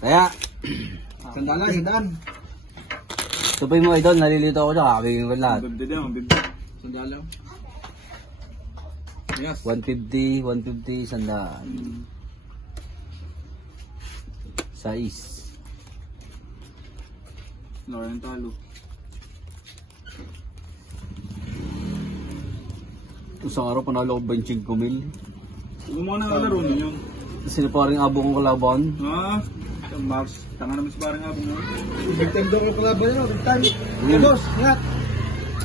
Kaya, Sandala, sandaan. tupay mo idol, nalilito ako dyan, kakabigin ko lahat. Ang bibig ang bibig. Sandala. Yes. 150, 150, sandaan. Sais. Lauren talo. Isang araw panalo ko 25 mil. Huwag mo na kalaro ninyo. Sino pa rin abo kong kalaban? Ha? Max, tanga naman si parang abong mo. Big time daw ko kalaban nyo. Big time. Yeah, boss. Ingat.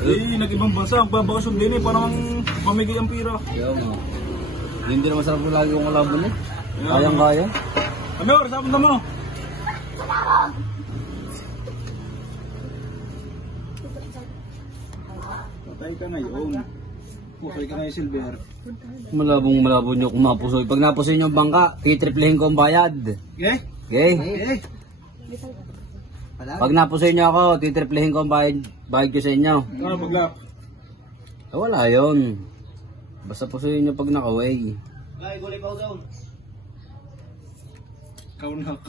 Eh, nag-ibang bansa. Ang babakasyon din eh. Parang mamigay ang pira. Kaya nga. Hindi na masarap lagi kong kalaban eh. Kayang-kaya. Amor, saan punta mo? Patay ka ngayon. Patay ka ngayon, Silver. Malabong nyo kung mapusoy. Pag napusoy nyo ang bangka, titriplehin ko ang bayad. Okay? Okay? Eh. Pag napusoy nyo ako, titriplehin ko ang bayad ko sa inyo. Ano maglap? Wala yun. Basta pusoy nyo pag nakaway. Kaunak.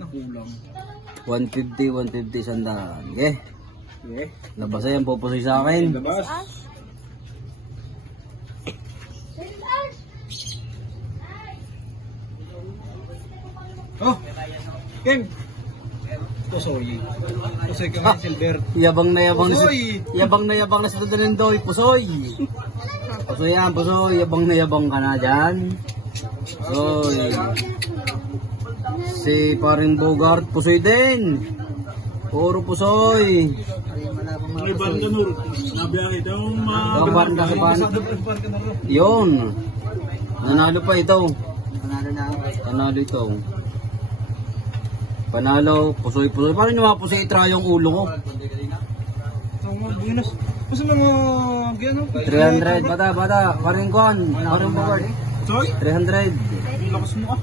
Nakulang. 150 sandaan. Okay? Okay? Labas yan, pupusoy sa akin. Labas. Oh. King. Pusoy. Pusoy ka nga, Silver. Yabang na Pusoy! yabang na si Tudanindoy, pusoy. Pusoy yan, pusoy. Yabang ka na dyan. Pusoy. Si paring Bogart, pusoy din. Puro pusoy. May banda nur. Nabiyahe daw Gambar na sa pan. Yun. Nanalo pa ito. Panalo ito. Panalo, pusoy. Paano nyo mapusoy itra yung ulo ko? Binas. Basta mga gano? 300, bata. Paring kon. Paring Bogart. Soy? 300. Lakas mo ah.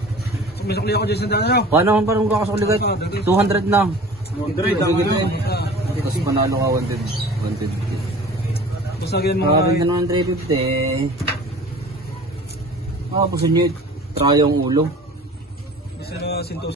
Sumisakli ako dyan sa dano. Paano kung parang kakasuligat? 200 na. 100 ang ano. Tapos panalo ka 150. Basta ganyan mga... Parang na naman 350. Pusoy nyo itra yung ulo. Isa na sintos.